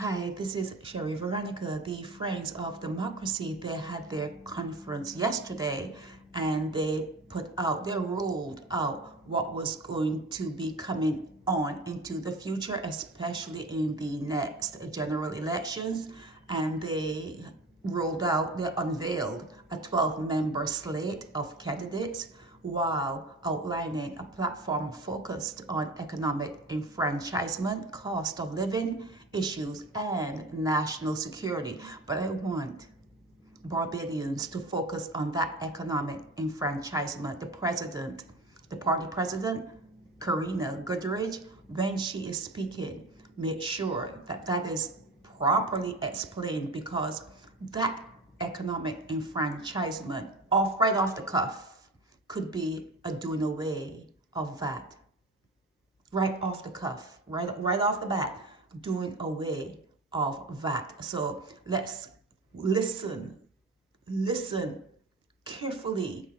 Hi, this is Sherry Veronica, the Friends of Democracy. They had their conference yesterday and they ruled out what was going to be coming on into the future, especially in the next general elections. And they unveiled a 12-member slate of candidates while outlining a platform focused on economic enfranchisement, cost of living issues, and national security. But I want Barbadians to focus on that economic enfranchisement. The party president, Karina Goodridge, when she is speaking, make sure that that is properly explained, because that economic enfranchisement right off the cuff could be a doing away of that. Right off the cuff, right off the bat, doing away of that. So let's listen carefully.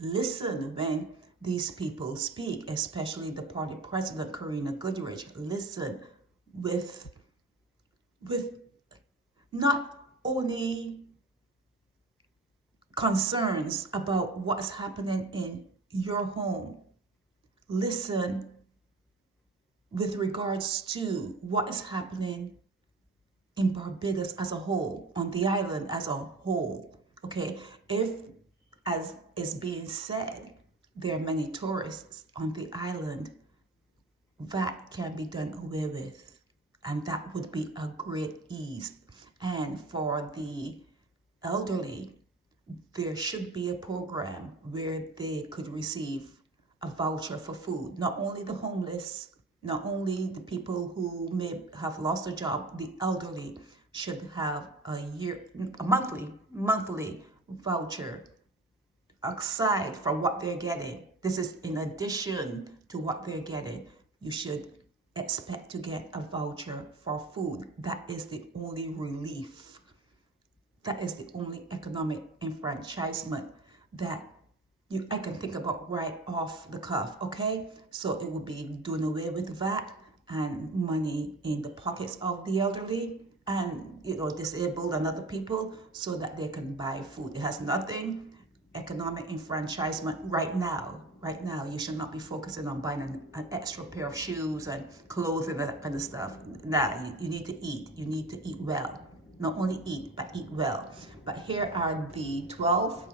Listen when these people speak, especially the party president, Karina Goodridge. Listen with not only concerns about what's happening in your home. Listen with regards to what is happening in Barbados as a whole, on the island as a whole. Okay, if, as is being said, there are many tourists on the island, that can be done away with, and that would be a great ease. And for the elderly, there should be a program where they could receive a voucher for food. Not only the homeless, not only the people who may have lost a job, the elderly should have a monthly voucher aside from what they're getting. This is in addition to what they're getting. You should expect to get a voucher for food. That is the only relief. That is the only economic enfranchisement that I can think about right off the cuff, okay? So it would be doing away with that and money in the pockets of the elderly and, disabled and other people, so that they can buy food. It has nothing economic enfranchisement right now. Right now, you should not be focusing on buying an extra pair of shoes and clothes and that kind of stuff. Nah, you need to eat. You need to eat well. Not only eat, but eat well. But here are the 12.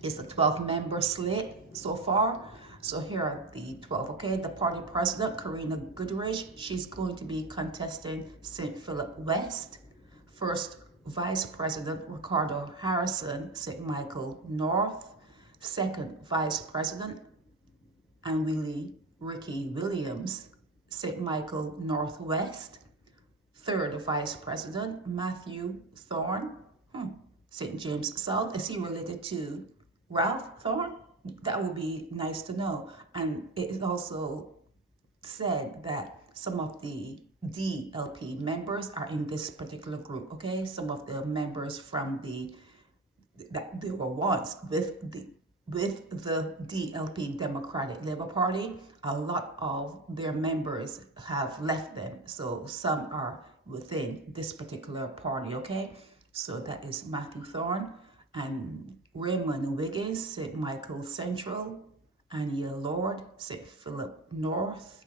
It's a 12-member slate so far. So here are the 12, okay? The party president, Karina Goodridge, she's going to be contesting St. Philip West. First Vice President, Ricardo Harrison, St. Michael North. Second Vice President, Andwele Ricky Williams, St. Michael Northwest. Third Vice President, Matthew Thorne, St. James South. Is he related to Ralph Thorne? That would be nice to know. And it is also said that some of the DLP members are in this particular group, okay? Some of the members from that they were once with the DLP, Democratic Labour Party, a lot of their members have left them. So some are within this particular party, okay? So that is Matthew Thorne and Raymond Wiggins, St. Michael Central, Anya Lord, St. Philip North,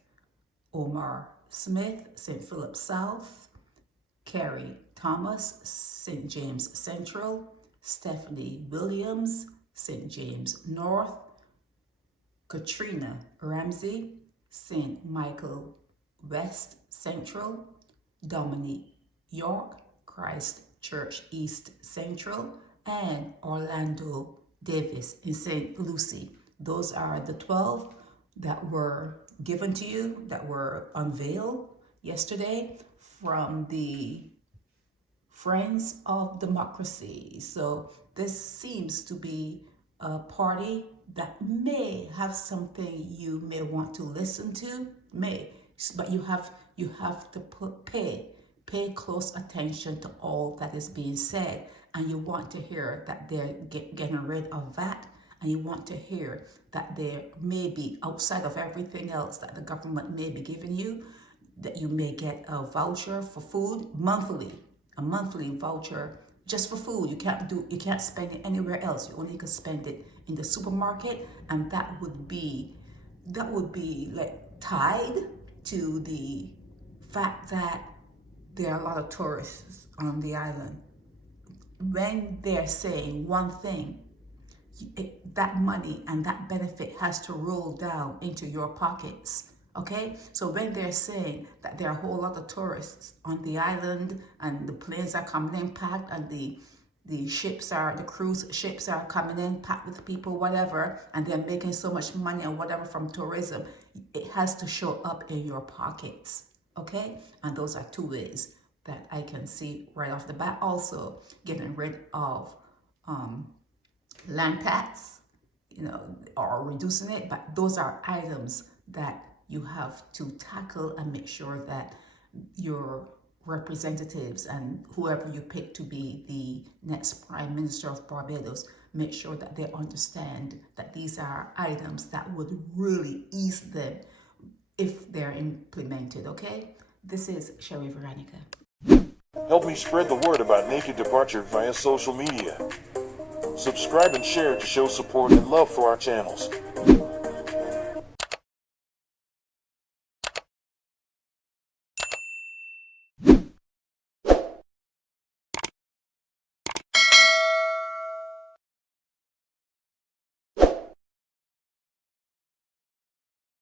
Omar Smith, St. Philip South, Carrie Thomas, St. James Central, Stephanie Williams, St. James North, Katrina Ramsey, St. Michael West Central, Dominique York, Christ Church East Central, and Orlando Davis in St. Lucie. Those are the 12 that were given to you, that were unveiled yesterday from the Friends of Democracy. So this seems to be a party that may have something you may want to listen to, but you have to pay close attention to all that is being said, and you want to hear that they're getting rid of that, and you want to hear that there may be, outside of everything else that the government may be giving you, that you may get a voucher for food monthly, a monthly voucher just for food. You can't spend it anywhere else. You only can spend it in the supermarket, and that would be like tied to the fact that there are a lot of tourists on the island. When they're saying one thing, that money and that benefit has to roll down into your pockets. Okay, so when they're saying that there are a whole lot of tourists on the island and the planes are coming in packed and the cruise ships are coming in packed with people, whatever, and they're making so much money and whatever from tourism, it has to show up in your pockets. Okay, and those are two ways that I can see right off the bat. Also, getting rid of land tax, or reducing it, but those are items that you have to tackle and make sure that your representatives and whoever you pick to be the next Prime Minister of Barbados, make sure that they understand that these are items that would really ease them if they're implemented, okay? This is Sherry Veronica. Help me spread the word about Naked Departure via social media. Subscribe and share to show support and love for our channels.